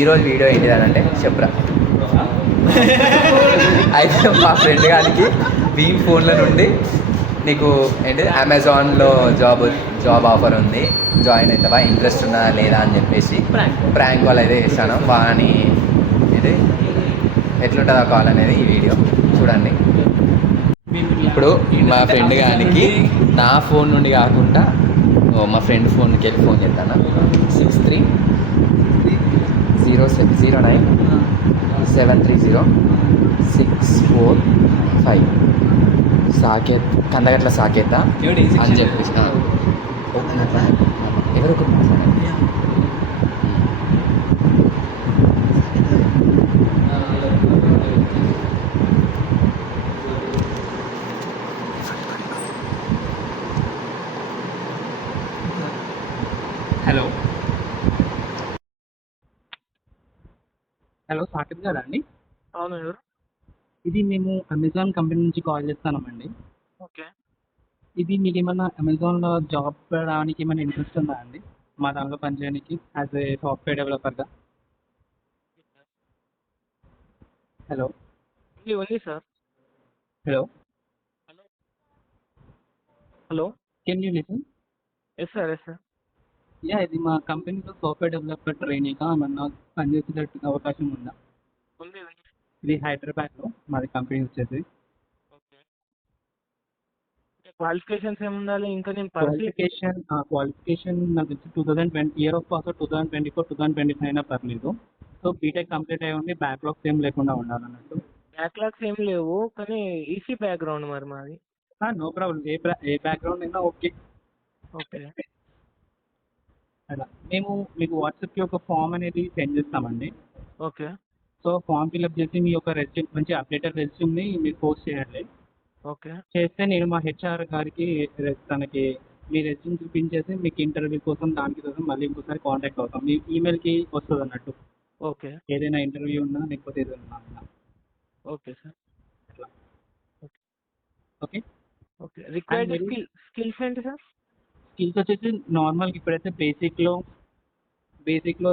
ఈరోజు వీడియో ఏంటిది అని అంటే చెప్పరా. అయితే మా ఫ్రెండ్ గారికి భీమ్ ఫోన్ల నుండి నీకు ఏంటిది అమెజాన్లో జాబ్ ఆఫర్ ఉంది, జాయిన్ అవుతావా, ఇంట్రెస్ట్ ఉందా లేదా అని చెప్పేసి ప్రాంక్ కాల్ అయితే చేస్తాను. వాని ఇది ఎట్లుంటుందో కాల్ అనేది ఈ వీడియో చూడండి. ఇప్పుడు మా ఫ్రెండ్ గారికి నా ఫోన్ నుండి కాకుండా మా ఫ్రెండ్ ఫోన్కి వెళ్ళి ఫోన్ చేస్తాను. 6309730645 సాకేత్ కందగట్ల సాకేత అని చెప్పేసి ఎవరొకరు మాట్లాడారు. హలో హలో సాకేత్ గారా అండి? అవును, ఎవరు? ఇది మేము అమెజాన్ కంపెనీ నుంచి కాల్ చేస్తున్నామండి. ఓకే. ఇది మీకు ఏమన్నా అమెజాన్లో జాబ్ రావడానికి ఏమైనా ఇంట్రెస్ట్ ఉందా అండి? మా దాంట్లో పనిచేయడానికి యాజ్ ఏ సాఫ్ట్వేర్ డెవలపర్గా. హలో ఉంది sir. Hello hello hello can you listen? Yes sir, yes sir. ఇది మా కంపెనీలో సాఫ్ట్వేర్ డెవలపర్ ట్రైనింగ్గా ఏమన్నా పనిచేసేటట్టు అవకాశం ఉందా? ఉంది. ఇది హైదరాబాద్లో మాది కంపెనీ వచ్చేసి. ఓకే. క్వాలిఫికేషన్స్ ఏముండాలి? ఇంకా నేను క్వాలిఫికేషన్ నాకు తెలిసి 2020 ఇయర్ ఆఫ్ పాస్ 2024, 2025 అయినా పర్లేదు. సో బీటెక్ కంప్లీట్ అయ్యి ఉండి బ్యాక్లాగ్స్ ఏం లేకుండా ఉండాలన్నట్టు. బ్యాక్లాగ్స్ ఏం లేవు, కానీ ఈసీ బ్యాక్గ్రౌండ్ మరి మాది. నో ప్రాబ్లం, ఏ బ్యాక్గ్రౌండ్ అయినా ఓకే. ఓకే. అలా మేము మీకు వాట్సాప్కి ఒక ఫామ్ అనేది సెండ్ చేస్తామండి. ఓకే. సో ఫామ్ ఫిల్అప్ చేసి మీ యొక్క రెజ్యూమ్, మంచి అప్డేటెడ్ రెజ్యూమ్ని మీరు పోస్ట్ చేయాలి. ఓకే. చేస్తే నేను మా హెచ్ఆర్ గారికి తనకి మీ రెజ్యూమ్ చూపించేసి మీకు ఇంటర్వ్యూ కోసం దానికి కోసం మళ్ళీ ఇంకోసారి కాంటాక్ట్ అవుతాం. మీ ఈమెయిల్కి వస్తుంది అన్నట్టు. ఓకే. ఏదైనా ఇంటర్వ్యూ ఉన్నా లేకపోతే ఏదైనా ఉన్నా. Okay sir. అట్లా. ఓకే. ఓకే. ఓకే. రిక్వైర్డ్ మీరు- స్కిల్స్ ఏంటి సార్? స్కిల్స్ వచ్చేసి నార్మల్గా ఇప్పుడైతే బేసిక్లో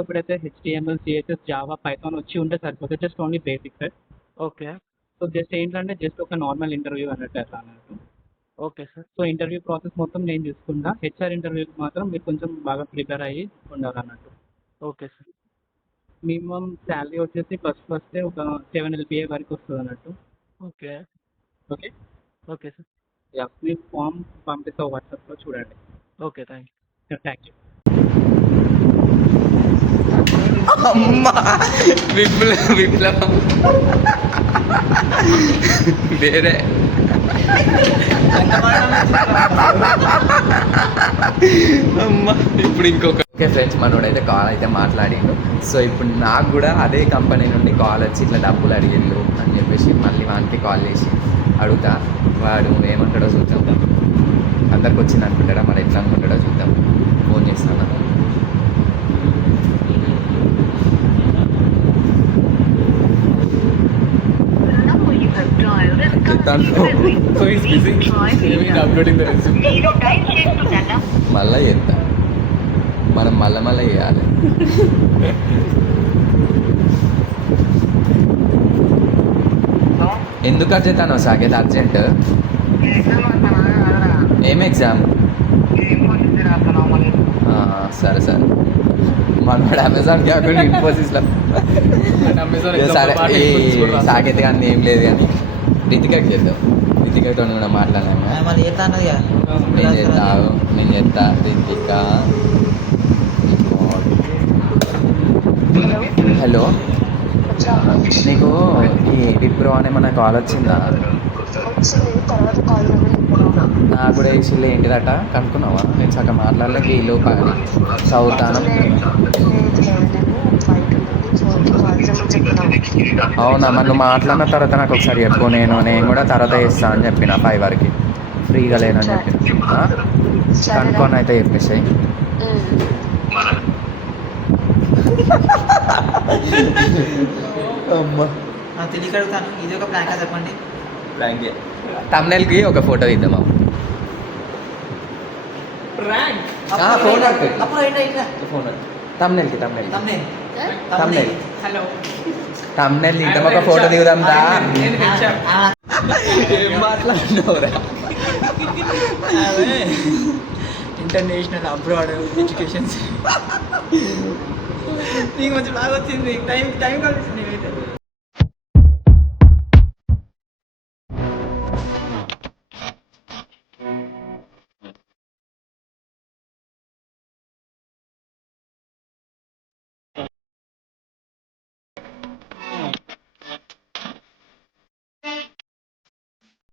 ఇప్పుడైతే HTML, CSS, జావా, పైథాన్ వచ్చి ఉంటే సరిపోతుంది. Just only basic sir. Okay. So just ఏంటంటే జస్ట్ ఒక నార్మల్ ఇంటర్వ్యూ అన్నట్టు అట్లా అన్నట్టు. Okay sir. So interview process మొత్తం నేను చూసుకుంటా. హెచ్ఆర్ ఇంటర్వ్యూకి మాత్రం మీరు కొంచెం బాగా ప్రిపేర్ అయ్యి ఉండాలన్నట్టు. Okay sir. మినిమం శాలరీ వచ్చేసి ఫస్ట్ ఒక 7 LPA వరకు వస్తుంది అన్నట్టు. ఓకే. ఓకే. Okay sir. మీరు ఫామ్ పంపిస్తా వాట్సాప్లో చూడండి. Okay, thank thank you. అమ్మా విప్లవం వేరే అమ్మా. ఇప్పుడు ఇంకొక ఓకే ఫ్రెండ్స్, మనోడైతే కాల్ అయితే మాట్లాడిండు. సో ఇప్పుడు నాకు కూడా అదే కంపెనీ నుండి కాల్ వచ్చి ఇట్లా డబ్బులు అడిగిండు అని చెప్పేసి మళ్ళీ వానికి కాల్ చేసి అడుగుతా. వాడు ఏమంటాడో చూద్దాం. అందరికి వచ్చింది అనుకుంటాడా, మరి ఎట్లా అనుకుంటాడో చూద్దాం. ఫోన్ చేస్తాను. మళ్ళా చేస్తా, మనం మళ్ళా చేయాలి. ఎందుకు అర్జెంట్ సాకేత్? అర్జెంట్ ఏం ఎగ్జామ్? సరే సరే, మనవాడు అమెజాన్ కాకుండా ఇన్ఫోసిస్లో. సరే ఈ సాకేత్ కానీ ఏం లేదు, కానీ రితికకి చేద్దాం. రితికతో కూడా మాట్లాడాము. నేను చేస్తా రితిక. హలో, నీకు ఈ విప్రో అని ఏమన్నా కాల్ వచ్చిందా? నాకు కూడా ఇష్యూలు ఏంటిదట కనుక్కున్నావా? నేను సగం మాట్లాడలేక ఈ లోపు చదువుతాను. అవునా, మరి నువ్వు మాట్లాడిన తర్వాత నాకు ఒకసారి చెప్పు. నేను కూడా తర్వాత చేస్తాను అని చెప్పిన 5 వరకు ఫ్రీగా లేనని చెప్పి. కనుక్కొని అయితే చెప్పేసాయి. అమ్మా తెలియకడుగుతాను, ఇది ఒక ప్రాంక్ చెప్పండి. ప్రాంక్ తమ్నెల్కి ఒక ఫోటో ఇద్దామా? ఫోన్ ఫోన్ తమ్నెల్కి తమ్నెల్ హలో తమ్నెల్ ఇంత ఒక ఫోటో దిగుదాం రా. నేను హెచ్ఆర్ ఏం మాట్లాడినవురా? ఇంటర్నేషనల్ అబ్రాడ్ ఎడ్యుకేషన్ నీకు మంచి బాగా వచ్చింది టైం కలిసింది